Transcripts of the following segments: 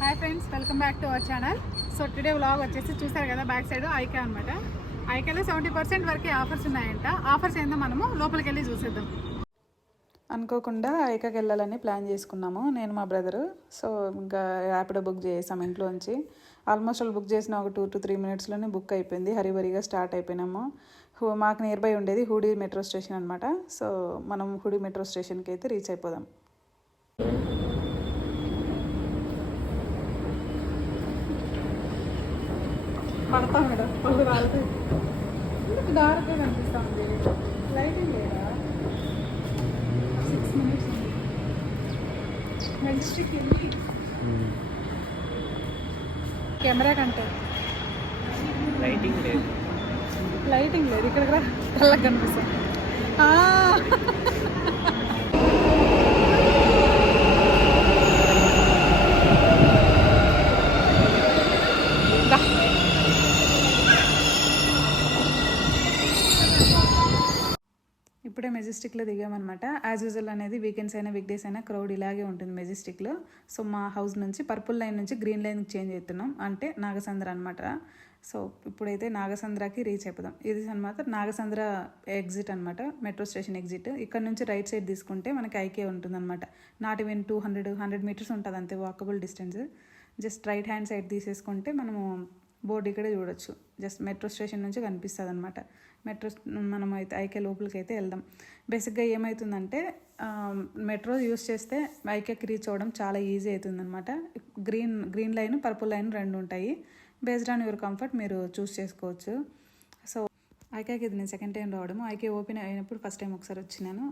Hi friends, welcome back to our channel. So today vlog వచ్చేసి చూసారు కదా, back side ఐకా అనమాట. ఐకాలో 70% వరకు ఆఫర్స్ ఉన్నాయంట. ఆఫర్స్ ఏందో మనము లోపలికి వెళ్ళి చూసేద్దాం. అనుకోకుండా ఐకాకి వెళ్ళాలని ప్లాన్ చేసుకున్నాము నేను మా బ్రదరు. సో ఇంకా ర్యాపిడో బుక్ చేసాము ఇంట్లోంచి. ఆల్మోస్ట్ వాళ్ళు బుక్ చేసిన ఒక 2 to 3 minutesలోనే బుక్ అయిపోయింది. హరిబరిగా స్టార్ట్ అయిపోయినాము. మాకు నియర్ బై ఉండేది హుడీ మెట్రో స్టేషన్ అనమాట. సో మనం హుడీ మెట్రో స్టేషన్కి అయితే రీచ్ అయిపోదాం. పడతాం మేడం, పళ్ళు రాలేదు. డార్క్గా కనిపిస్తా ఉంది. లైటింగ్ లేదా? 6 minutes ఉంది. మెజెస్టిక్ వెళ్ళి కెమెరా కంటే లైటింగ్ లేదు. ఇక్కడ కూడా తెల్లగా కనిపిస్తుంది. ఇప్పుడే మెజెస్టిక్లో దిగామన్నమాట. యాజ్ యూజువల్ అనేది వీకెండ్స్ అయినా వీక్డేస్ అయినా క్రౌడ్ ఇలాగే ఉంటుంది మెజెస్టిక్లో. సో మా హౌస్ నుంచి పర్పుల్ లైన్ నుంచి గ్రీన్ లైన్కి చేంజ్ అవుతున్నాం, అంటే నాగసంద్ర అనమాట. సో ఇప్పుడైతే నాగసంద్రకి రీచ్ అయిపోదాం. ఇది అనమాట నాగసంద్ర ఎగ్జిట్ అనమాట, మెట్రో స్టేషన్ ఎగ్జిట్. ఇక్కడ నుంచి రైట్ సైడ్ తీసుకుంటే మనకి ఐకే ఉంటుందన్నమాట. నాట్ ఈవెన్ 200 meters ఉంటుంది అంతే walkable distance. Just right hand side తీసేసుకుంటే మనము బోర్డు ఇక్కడే చూడొచ్చు. జస్ట్ మెట్రో స్టేషన్ నుంచి కనిపిస్తుంది అనమాట. మనం అయితే ఐకే లోపలికి అయితే వెళ్దాం. బేసిక్గా ఏమవుతుందంటే మెట్రో యూస్ చేస్తే ఐకేకి రీచ్ అవ్వడం చాలా ఈజీ అవుతుంది అనమాట. గ్రీన్ లైన్, పర్పుల్ లైన్ 2 ఉంటాయి. బేస్డ్ ఆన్ యువర్ కంఫర్ట్ మీరు చూస్ చేసుకోవచ్చు. సో ఐకేకి ఇది నేను సెకండ్ టైం రావడము. ఐకే ఓపెన్ అయినప్పుడు ఫస్ట్ టైం ఒకసారి వచ్చినాను.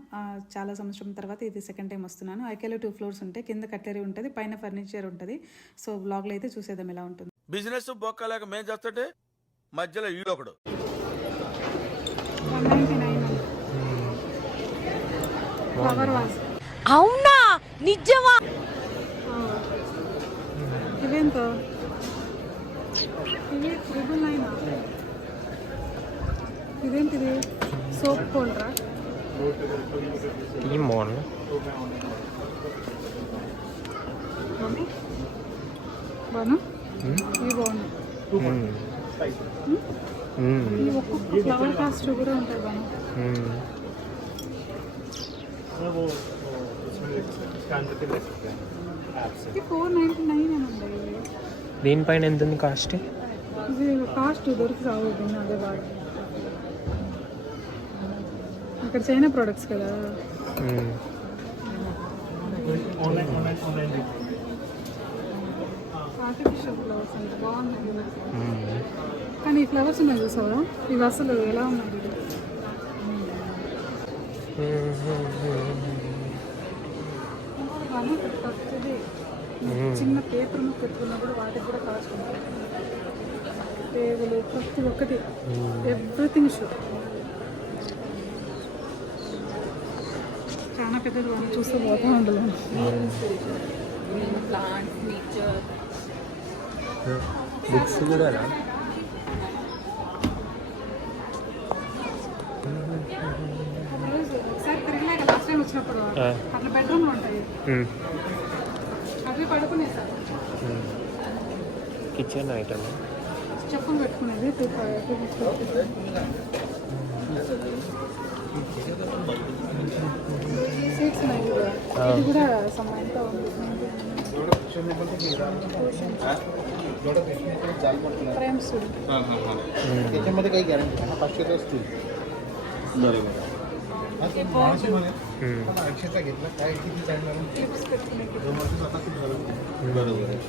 చాలా సంవత్సరం తర్వాత ఇది సెకండ్ టైం వస్తున్నాను. ఐకేలో 2 floors ఉంటాయి. కింద కట్లరీ ఉంటుంది, పైన ఫర్నిచర్ ఉంటుంది. సో బ్లాగ్లో అయితే చూసేద్దాం ఎలా ఉంటుంది. బిజినెస్ బొక్కలేక మేం చేస్తుంటే మధ్యలో ఈడొకడు. 199 ఫ్లవర్ వాస్. అవునా, నిజమా? ఇవేంతో ఇవి 999. ఇదేంటిది? సోప్ హోల్డరా? ఈ మోన్ బాను ఇవి బాగున్నాయి. ఈ ఒక్కొక్క ఫ్లవర్ కాస్ట్ కూడా ఉంటాయి బాను. ఇది 499 అని ఉంది. దీనిపైన ఎంత ఉంది కాస్ట్? ఇది కాస్ట్ దొరికి సాగుతుంది. అదే బాగా ఇక్కడ చైనా ప్రోడక్ట్స్ కదా. ఆర్టిఫిషియల్ ఫ్లవర్స్ అంటే బాగున్నాయి. కానీ ఈ ఫ్లవర్స్ ఉన్నాయి చూసావా, ఇవి అసలు ఎలా ఉన్నాయి? ప్రతిదీ చిన్న పేపర్ ముక్క ఎత్తుకున్నప్పుడు వాటికి కూడా కాస్ట్ ఉంటుంది. టేబుల్ ప్రతి ఒక్కటి, ఎవ్రీథింగ్ షూ. చాలా పెద్దది వాళ్ళు చూస్తే పోతా ఉండదు. ప్లాంట్స్, నేచర్, బుక్స్ కూడా ఒకసారి తిరిగినాక లాస్ట్ టైం వచ్చినప్పుడు అట్లా బెడ్రూమ్లో ఉంటాయి అవి పడుకునే సార్. కిచెన్ ఐటమ్ చెప్పులు పెట్టుకునేది 250. సీట్స్ ఉన్నాయి కూడా. ఇది కూడా ఎంత ఉంది? फ्रेम्स त्याच्यामध्ये काही गॅरंटी आहे ना? 500 असतील. बरोबर. एकशेचा घेतला काय किती चालणार? 2 वर्ष आता खूप झालं. बरोबर आहे.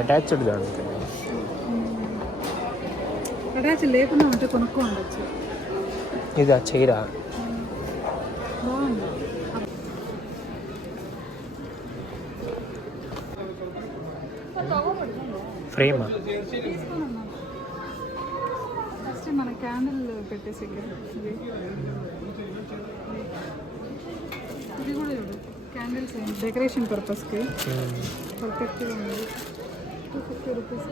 అటాచ్డ్ దానికి అటాచ్ లేకుండా ఉంటే కొనుక్కో ఉండొచ్చు. ఇది ఆ చైరా బాగుంది. ఫ్రేమా? ఫస్ట్ మన క్యాండిల్ పెట్టేసి ఇది కూడా చూడు, క్యాండిల్స్ డెకరేషన్ పర్పస్కి పర్ఫెక్ట్గా ఉంది. 250 rupees.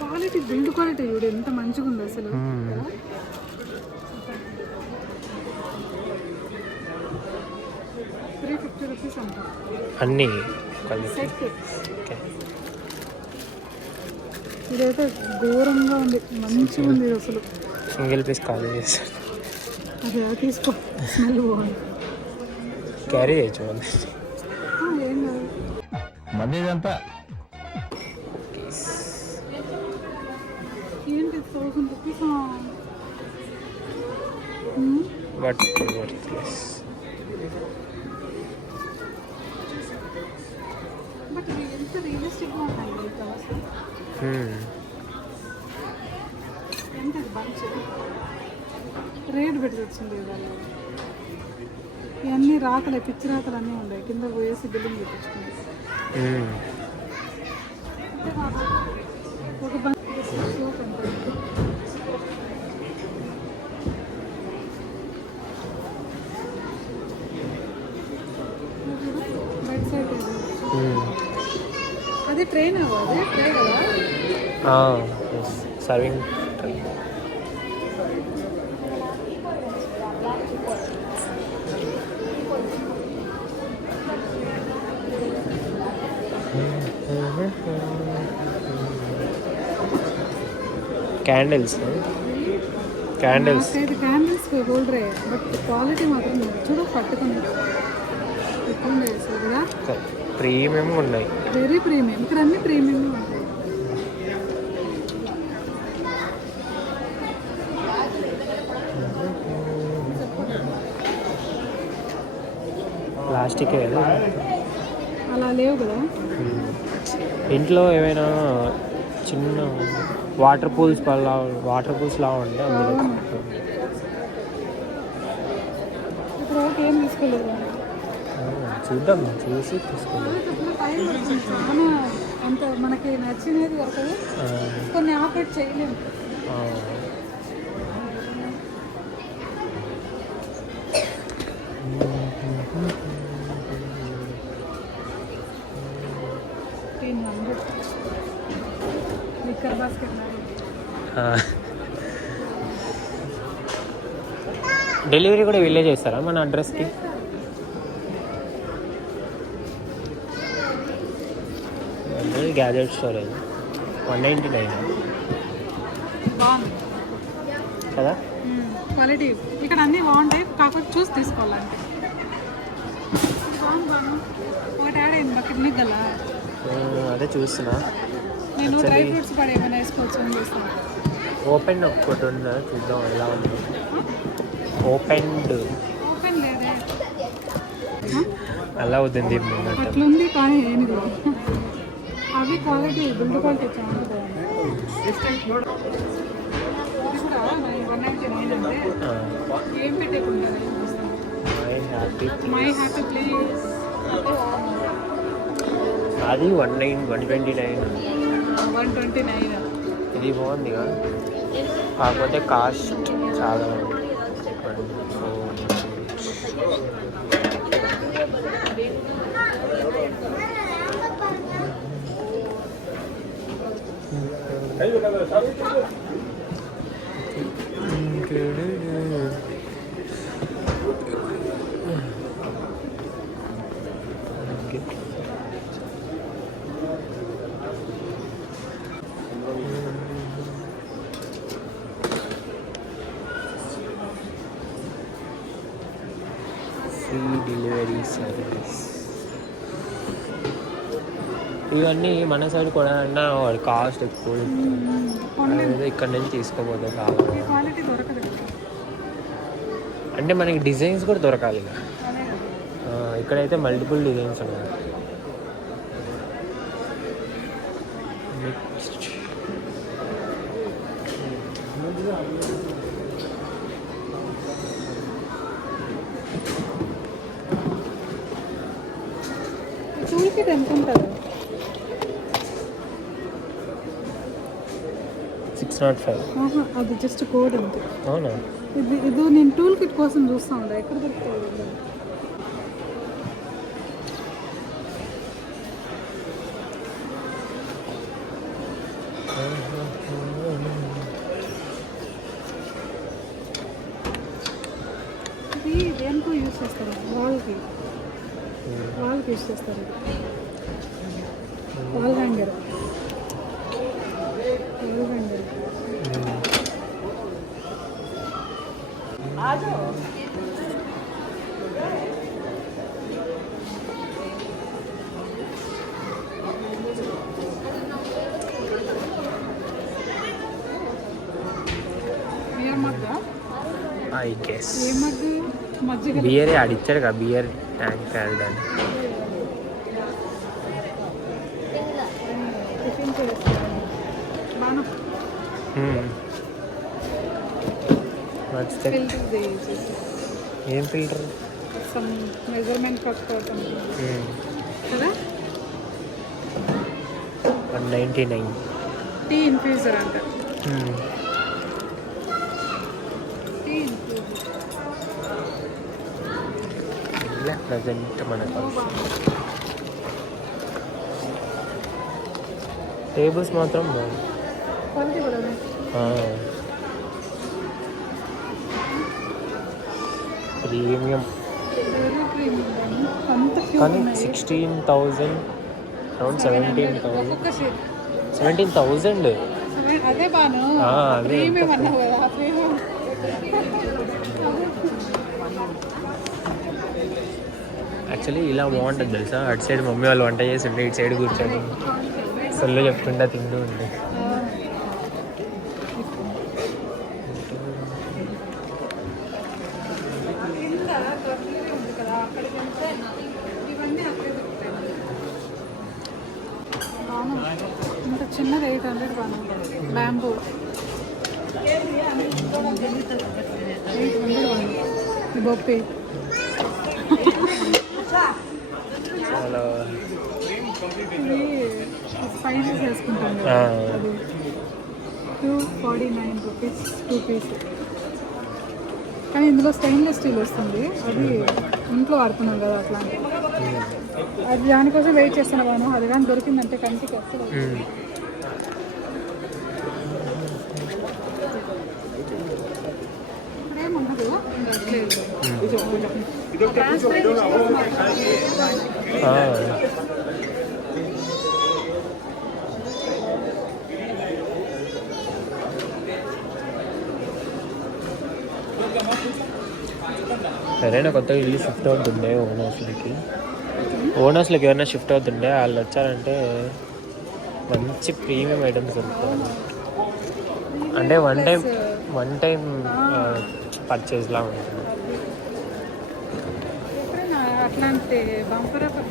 క్వాలిటీ, బిల్డ్ క్వాలిటీ చూడు ఎంత మంచిగా ఉంది అసలు. పీస్ అంటారు. అన్నీ కలిపి సెట్. ఓకే. ఇదైతే ఘోరంగా ఉంది, మంచిగా ఉంది అసలు. సింగిల్ పీస్ ఖాళీ చేస్తారు. అదే తీసుకో, స్మెల్ బాగుంది. క్యారీ చేయొచ్చు వాళ్ళు. ఏం కాదు. మందిదంతా ఏంటి 1000 రూపీస్? But worthless. బట్ ఇవి ఎంత రియలిస్టిక్గా ఉన్నాయి ఈ కలర్స్. ఎంత బంచ్ రేట్ పెట్టి వచ్చింది వాళ్ళు. ఇవన్నీ రాతలే, పిచ్చి రాతలు అన్నీ ఉన్నాయి. కింద పోయేసి బిల్డింగ్ పెట్టించుకుంది. ఒక బంచ్ సోప్ ఎంత బెడ్ సైడ్. అది ట్రైన్ అవ్వాలి, ట్రై కదా. Serving try. క్యాండిల్స్ క్యాండిల్స్ ఇది క్యాండిల్స్ హోల్డరే, బట్ క్వాలిటీ మాత్రం చూడు పట్టుకుంది. ఎక్కువ అసలు కదా, ప్రీమియం ఉన్నాయి. Very premium. ఇక్కడ అన్ని ప్రీమియం ఉంటాయి. ప్లాస్టిక్ అలా లేవు కదా. ఇంట్లో ఏమైనా చిన్న వాటర్ పూల్స్ లాగా ఉంటే అందులో ఇప్పుడు ఓకే, ఏం తీసుకోలేదు. చూద్దాం, చూసి తీసుకుందాం. టైం పడుతుంది చాలా. అంత మనకి నచ్చినది దొరకదు, కొన్ని ఆపరేట్ చేయలేము. లిక్కర్ బాస్కెట్ డెలివరీ కూడా వీళ్ళే చేస్తారా మన అడ్రస్కి? గ్యాజెట్ స్టోరేజ్ 199 బాగుంది కదా. క్వాలిటీ ఇక్కడ అన్నీ బాగుంటాయి, కాకపోతే చూసి తీసుకోవాలంటే. బాగుంది బాను. ఒకటి యాడ్ అయింది బకెట్ నీకు గల. అదే చూస్తున్నా. నేను డ్రై ఫ్రూట్స్ పడి ఏమైనా వేసుకోవచ్చు అని చూస్తాను. ఓపెన్ ఒక్కటి ఉందా, చూద్దాం ఎలా ఉంది. ఓపెన్డ్ ఓపెన్ లేదే, అలా అవుతుంది. అట్లుంది కానీ ఏమి లేదు. అవి క్వాలిటీ, బిల్డ్ క్వాలిటీ చాలా బాగుంది. ఇది కూడా 199 అంటే ఏం పెట్టకుండా మై హ్యాపీ ప్లేస్ అది 129. 129. ఇది బాగుందిగా, కాకపోతే కాస్ట్ చాలా డెలివరీ సర్వీస్. ఇవన్నీ మన సైడ్ కూడా అన్నా వాడి కాస్ట్ ఎక్కువ. ఇక్కడ నుంచి తీసుకోపోతే చాలా క్వాలిటీ దొరకదు. అంటే మనకి డిజైన్స్ కూడా దొరకాలి. ఇక్కడైతే మల్టిపుల్ డిజైన్స్ ఉన్నాయి. నెక్స్ట్ టూల్ కిట్ ఎంత ఉంటుంది? 605. అది జస్ట్ కోడ్ అంతే. అవునా? ఇది నేను టూల్ కిట్ కోసం చూస్తా ఉంటా, ఎక్కడ దొరుకుతుంది. ఇది దేనికో యూజ్ చేస్తారు, వాల్కి. వాళ్ళకి యూస్ చేస్తారు. వాల్ హ్యాంగర్ బియర్ మగ్గ ఐ గెస్ ఏ మగ్గు మజ్జిగ బియరే ఆడిచ్చాడు కదా బియర్ ట్యాంక్ దాన్ని టిఫిన్ చేస్తారు బాను ఏం ఫిల్టర్ సమ్ మెజర్మెంట్ కప్ కోసం కదా. 199 టీ ఇన్ఫ్యూజర్ అంట. టీ ఇన్ఫ్యూజర్ ఇలా ప్రజెంట్ మనకు టేబుల్స్ మాత్రం క్వాలిటీ కూడా ప్రీమియం వెరీ ప్రీమియం అంత కానీ క్యూట్ 16,000 అరౌండ్ 17,000 ఒక్కొక్క షేప్ 17,000 అదే బాను అదే ప్రీమియం అన్నావు కదా ప్రీమియం. యాక్చువల్లీ ఇలా బాగుంటుంది తెలుసా అటు సైడ్ మమ్మీ వాళ్ళు వంట చేసి ఉంటే ఇటు సైడ్ కూర్చొని సొల్లు చెప్పుకుంటా తింటూ ఉండే ఇంత చిన్నది 800 బాను బ్యాంబూ 800 బొప్పి చాలా ఇది స్పైసెస్ వేసుకుంటాం కదా అది 249 రూపీస్ 2 పీస్. కానీ ఇందులో స్టెయిన్లెస్ స్టీల్ వస్తుంది అది ఇంట్లో వాడుతున్నాం కదా అట్లాంటి అది దానికోసం వెయిట్ చేస్తున్నా బాను అది కానీ దొరికిందంటే కంటికి అసలు ఇప్పుడేముండదు సరైన కొత్తగా ఇల్లు షిఫ్ట్ అవుతుండే ఓనర్స్లకి ఎవరైనా షిఫ్ట్ అవుతుండే వాళ్ళు వచ్చారంటే మంచి ప్రీమియం ఐటమ్స్ దొరుకుతాయి అంటే వన్ టైం పర్చేస్లా ఉంటుంది. అట్లాంటి బంపర్ ఆఫర్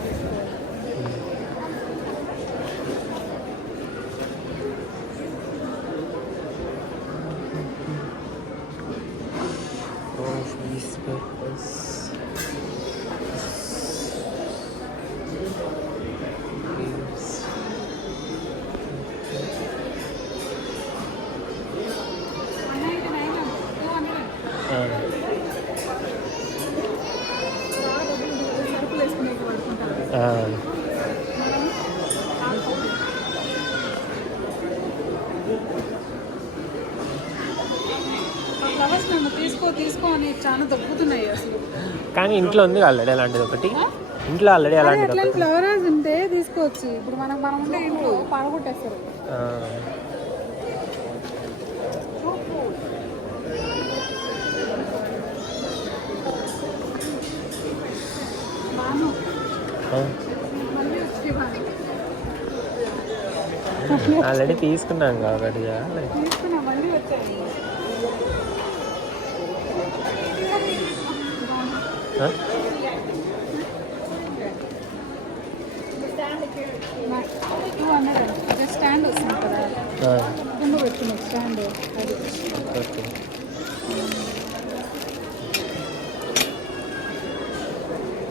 సరుకులు వేసుకునే పడుకుంటారు. ఫ్లవర్స్ నన్ను తీసుకో అని చాలా దొరుకుతున్నాయి అసలు. కానీ ఇంట్లో ఉంది ఆల్రెడీ అలాంటిది ఒకటి ఇంట్లో ఆల్రెడీ అలాంటిది అట్లా ఒకటి ఫ్లవర్స్ ఉంటే తీసుకోవచ్చు. ఇప్పుడు మనం ఉండే ఇంట్లో పడగొట్టేస్తారు. ఆల్రెడీ తీసుకున్నాం కాబట్టి తీసుకున్నా మళ్ళీ వచ్చాయి. అదే స్టాండ్ వస్తుంది కదా కింద పెట్టుకున్నాం స్టాండ్ అది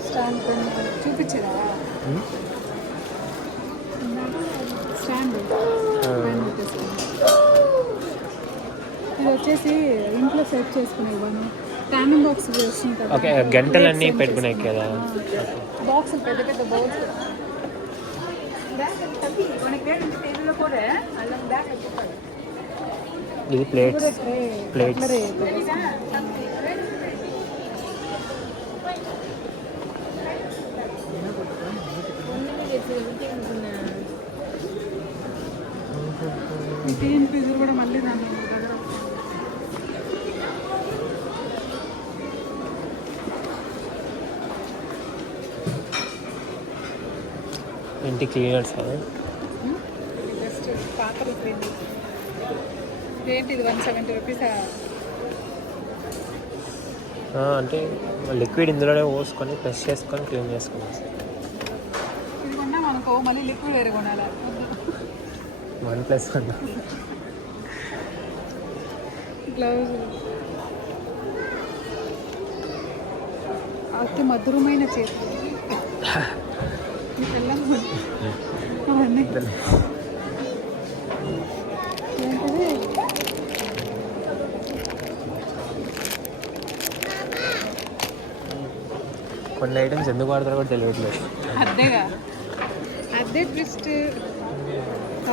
స్టాండ్ చూపించదా స్టాండ్ ఇది వచ్చేసి ఇంట్లో సెట్ చేసుకునే ఇవ్వను స్టాండింగ్ బాక్స్ వస్తుంది కదా. ఓకే గంటలన్నీ పెట్టుకునే కదా బాక్సులు పెద్ద పెద్ద బౌల్స్. ఇది ప్లేట్స్ ప్లేట్స్ టీఎన్ ఫీజులు కూడా మళ్ళీ దాని దగ్గర ఇంటి క్లీనర్స్ జస్ట్ పాత్రలు క్లీన్ ఏంటి ఇది 170 రూపీస్. అంటే లిక్విడ్ ఇందులోనే పోసుకొని ప్రెస్ చేసుకొని క్లీన్ చేసుకున్నాం. ఇది కొన్నాం అనుకో మళ్ళీ లిక్విడ్ వేరే కొనాలి. 1+1 గ్లౌజ్ అతి మధురమైన చేతులు అవన్నీ ఏంటిది కొన్ని ఐటమ్స్ ఎందుకు వాడతారో కూడా తెలియట్లేదు. అద్దెగా అద్దె ట్విస్ట్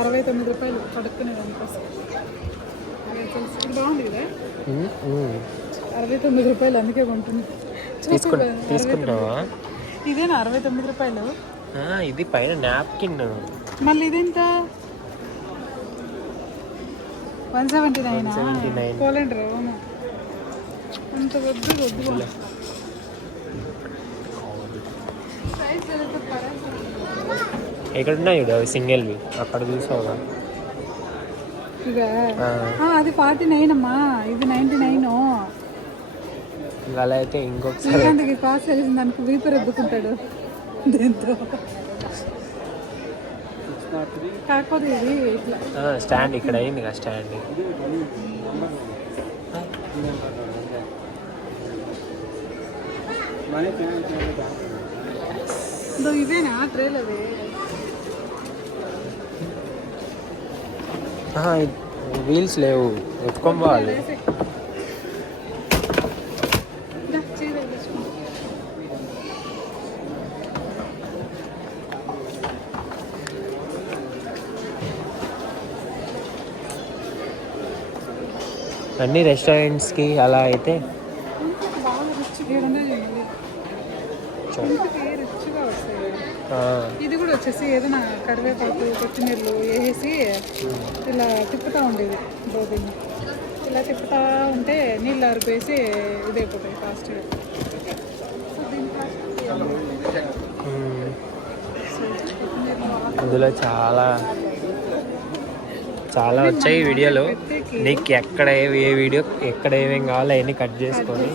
69 రూపాయలు కడుక్కునే దానికోసం. ఇది బాగుంది కదా 69 రూపాయలు అందుకే కొంటుంది. తీసుకుంటావా? ఇదేనా 69 రూపాయలు? ఇది పైన నాప్కిన్. మళ్ళీ ఇదెంత 179 కోలండ్రు. అవును అంత వద్దు వద్దు. ఎక్కడ ఉన్నాయి చూడు అవి సింగిల్వి అక్కడ చూసావుగా. ఇక అది 49 అమ్మా, ఇది 99. అలా అయితే ఇంకొకసారి అందుకే కాస్ట్ తెలిసిన దానికి వీపర్ ఎద్దుకుంటాడు దీంతో. కాకపోతే ఇది ఇట్లా స్టాండ్ ఇక్కడ అయింది కదా స్టాండ్. ఇవేనా ట్రేలు అవి? వీల్స్ లేవు, ఎత్తుకొని పోవాలి. అన్ని రెస్టారెంట్స్కి అలా అయితే బాగా రిచ్గా వస్తాయి. ఇది కూడా వచ్చేసి ఏదైనా కరివేపాకు కొత్తిమీరలు వేసేసి ఇలా తిప్పుతూ ఉండేది. దీన్ని ఇలా తిప్పుతూ ఉంటే నీళ్ళు అరిపేసి ఇదైపోతాయి ఫాస్ట్గా. అందులో చాలా చాలా వచ్చాయి వీడియోలో. నీకు ఎక్కడ ఏ వీడియో ఎక్కడ ఏమేమి కావాలో అవన్నీ కట్ చేసుకొని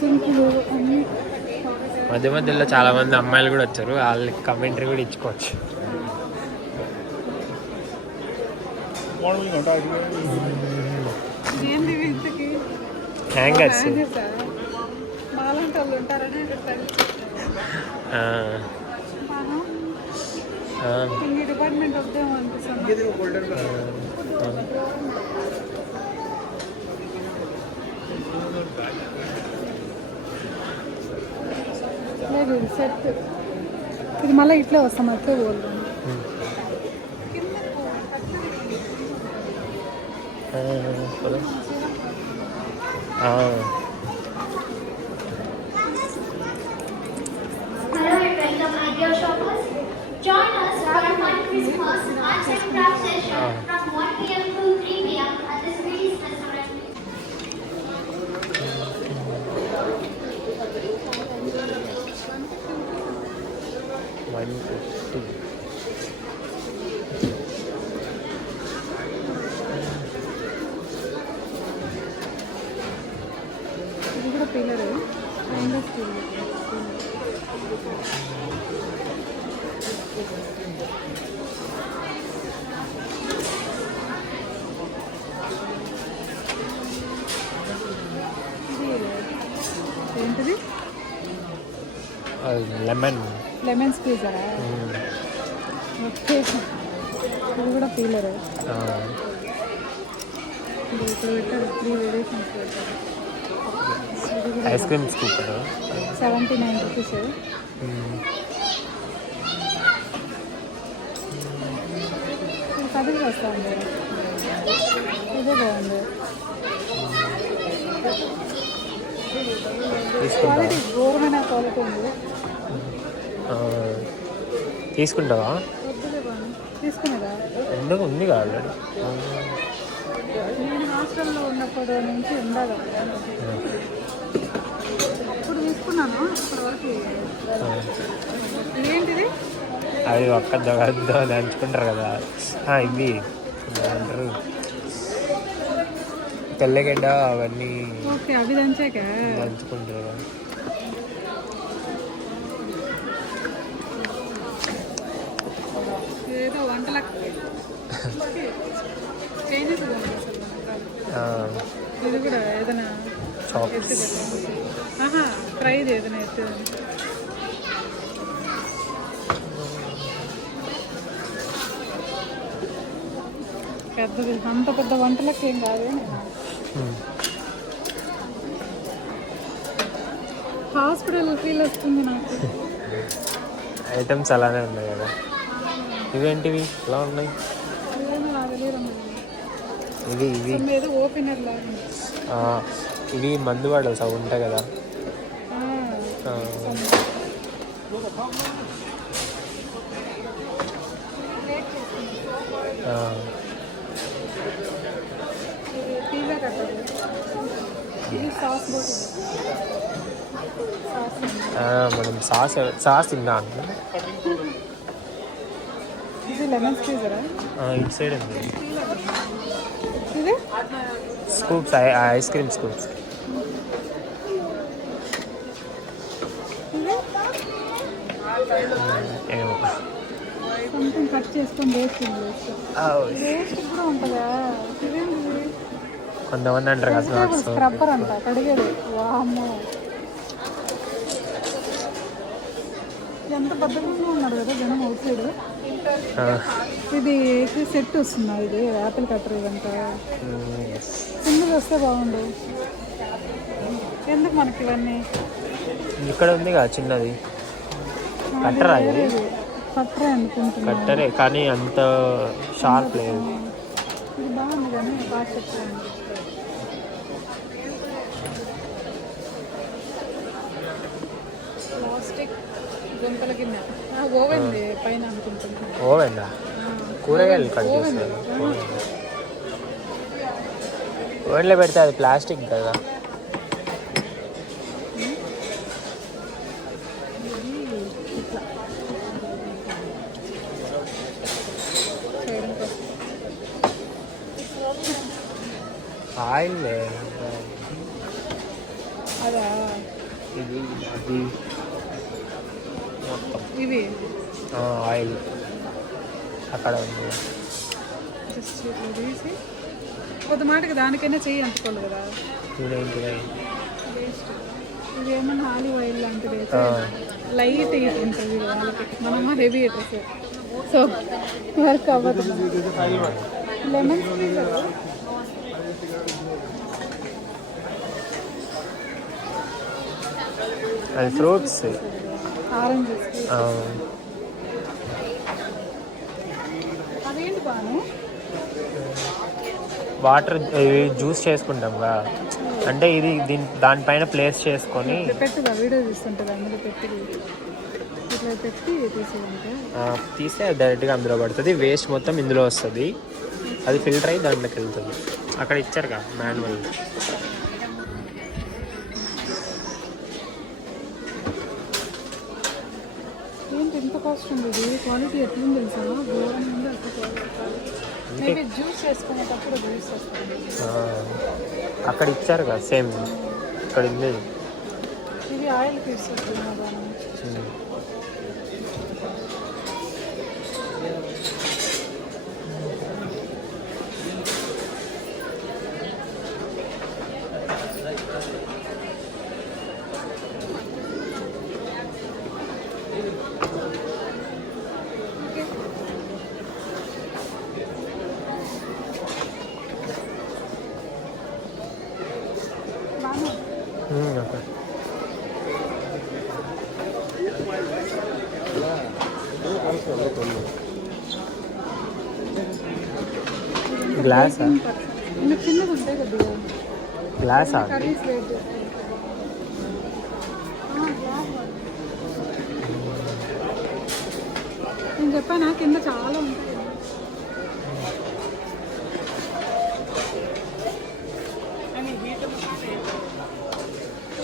సింపుల్ అన్నీ. మధ్య మధ్యలో చాలామంది అమ్మాయిలు కూడా వచ్చారు, వాళ్ళకి కమెంటరీ కూడా ఇచ్చుకోవచ్చు. ఏంది ఇంతకి హ్యాంగర్స్. బాలంటి వాళ్ళు ఉంటారని ఈ డిపార్ట్మెంట్ వద్దేమో అనిపిస్తుంది. లేదు ఇది సెట్. ఇది మళ్ళీ ఇట్లే వస్తాం అట్లే పోదు. Hello and welcome my dear shoppers. Join us for a fun Christmas arts and craft session from 1 p.m. to 3 p.m. at the Sweeties restaurant. ఇది కూడా పిల్లర్ స్టెయిన్లెస్ స్టీల్. ఏంటిది? లెమన్ స్క్వీజరా? ఓకే. ఇది కూడా పీలర్. ఇక్కడ పెట్టారు 3 వేరియేషన్స్ పెట్టారు. Ice cream scoop 79 rupees. కదిలి వస్తా ఉంది. ఇదే బాగుంది. క్వాలిటీ ఘోరమైన క్వాలిటీ ఉంది. తీసుకుంటావా? వద్దులే బాను, తీసుకునేదా? ఎందుకు ఉంది కాదు. నేను హాస్టల్లో ఉన్నప్పుడు నుంచి ఉండాలి, అప్పుడు తీసుకున్నాను. ఇప్పటి వరకు ఇదేంటిది? అవి ఒక్క దంచుకుంటారు కదా, ఇవి అంటారు తెల్లగడ్డ అవన్నీ ఓకే, అవి దంచాక దంచుకుంటారు కదా. ఏదో వంటలకు చేంజెస్ ఇది కూడా ఏదైనా చాప్స్. ఎత్తి పెట్టాలి. ఫ్రైది ఏదైనా ఎత్తి పెద్దది, అంత పెద్ద వంటలకు ఏం కాదు. హాస్పిటల్ ఫీల్ వస్తుంది నాకు. ఐటమ్స్ అలానే ఉన్నాయి కదా. ఇవేంటివి ఎలా ఉన్నాయి? ఏమో నాకు తెలియదు. ఇవి ఇవి ఏదో ఓపెనర్ లాగా ఉంది. ఇవి మందు వాడవు సగం ఉంటాయి కదా. పిజ్జా కట్టాలి. ఇది సాస్ బోట్. మనం సాస్ తిన్నా. ఇది లెమన్ స్క్వీజరా? ఇటు సైడ్ ఉంది ఇది స్కూప్స్, ఐస్ క్రీమ్ స్కూప్స్. ఏమో సంథింగ్ కట్ చేసుకొని వేస్ట్ కూడా ఉంటుందా? ఇదేంటి? కొంతమంది అంటారు కదా స్నాక్స్. స్క్రబ్బర్ అంట కడిగేది. వామ్మో, ఎంత బద్దకంగా ఉన్నారు కదా జనం అవుట్ సైడ్. ఇది సెట్ వస్తుందా? ఇది యాపిల్ కట్టర్ ఇదంతా సింగిల్ వస్తే బాగుండు. ఎందుకు మనకి ఇవన్నీ? ఇక్కడ ఉంది కదా చిన్నది కట్టరా. ఇది కట్టరే అనుకుంటున్నా. కట్టరే కానీ అంత షార్ప్ లేదు. ఇది బాగుంది కానీ కాస్ట్ ఎక్కువ. ప్లాస్టిక్ గుంతల కింద ఓవెన్ పైన అనుకుంటున్నా. ఓవెండా? కూరగాయలు కట్ చేస్తారు. ఓవెన్లో పెడితే అది ప్లాస్టిక్ కదా. ఆయిల్ అదా? ఇది అది మొత్తం ఇవి ఆయిల్ అక్కడ ఉంది. జస్ట్ ఇట్లా తీసి కొద్ది మాటకి దానికైనా చెయ్యి అంటుకోవాలి కదా. 299. వేస్ట్. ఇది ఏమన్నా ఆలివ్ ఆయిల్ లాంటిది అయితే లైట్ ఉంటుంది వాళ్ళకి. మనమ్మ హెవీ డ్రెస్, సో వర్క్ అవ్వదు. లెమన్ స్క్వీజర్, అది ఫ్రూట్స్. ఆరెంజెస్. అదేంటి బాను? వాటర్ జ్యూస్ చేసుకుంటాం కదా, అంటే ఇది దానిపైన ప్లేస్ చేసుకొని పెట్టుగా వీడియో చూస్తుంటుంది. అందులో పెట్టి ఇట్లా పెట్టి తీస్తే డైరెక్ట్గా అందులో పడుతుంది. వేస్ట్ మొత్తం ఇందులో వస్తుంది. అది ఫిల్టర్ అయ్యి దాంట్లోకి వెళ్తుంది. అక్కడ ఇచ్చారు కదా మాన్యువల్. ఏంటి ఎంత కాస్ట్ ఉంది? ఇది క్వాలిటీ ఎట్లుంది తెలుసా? ఘోరం ఉంది అసలు. మేబీ జ్యూస్ చేసుకునేటప్పుడు జ్యూస్ వస్తుంది. అక్కడ ఇచ్చారు కదా సేమ్ ఇక్కడ ఉంది. ఇది ఆయిల్ పీస్ వస్తుంది కదా. గ్లాసా? ఇంకా చిన్నది ఉంటాయి కొద్దిగా. గ్లాసా? కర్రీస్ వెయిట్ చేస్తాయి. నేను చెప్పానా కింద చాలా ఉంటాయి.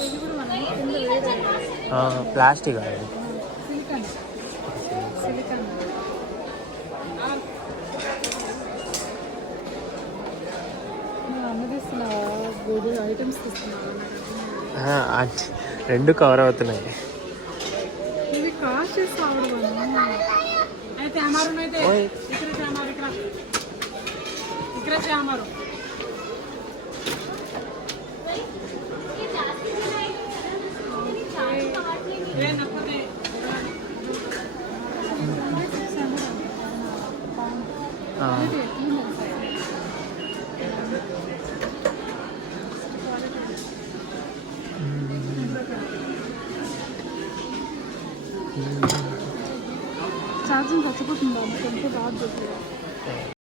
ఇది కూడా మనం కింద వేరే ప్లాస్టిక్ అది. సిలికాన్ సిలికాన్ నువ్వు అన్నదిస్తున్నావా గుడి ఐటమ్స్ తీస్తున్నావా? అంటే రెండు కవర్ అవుతున్నాయి. ఇవి కాస్ట్ చేసి రావడం అయితే అమారు అయితే ఓయ్. ఇక్కడ అమారు ఇక్కడ అమారు ఛార్జింగ్ చచ్చిపోతుందా కొంచెం బాగా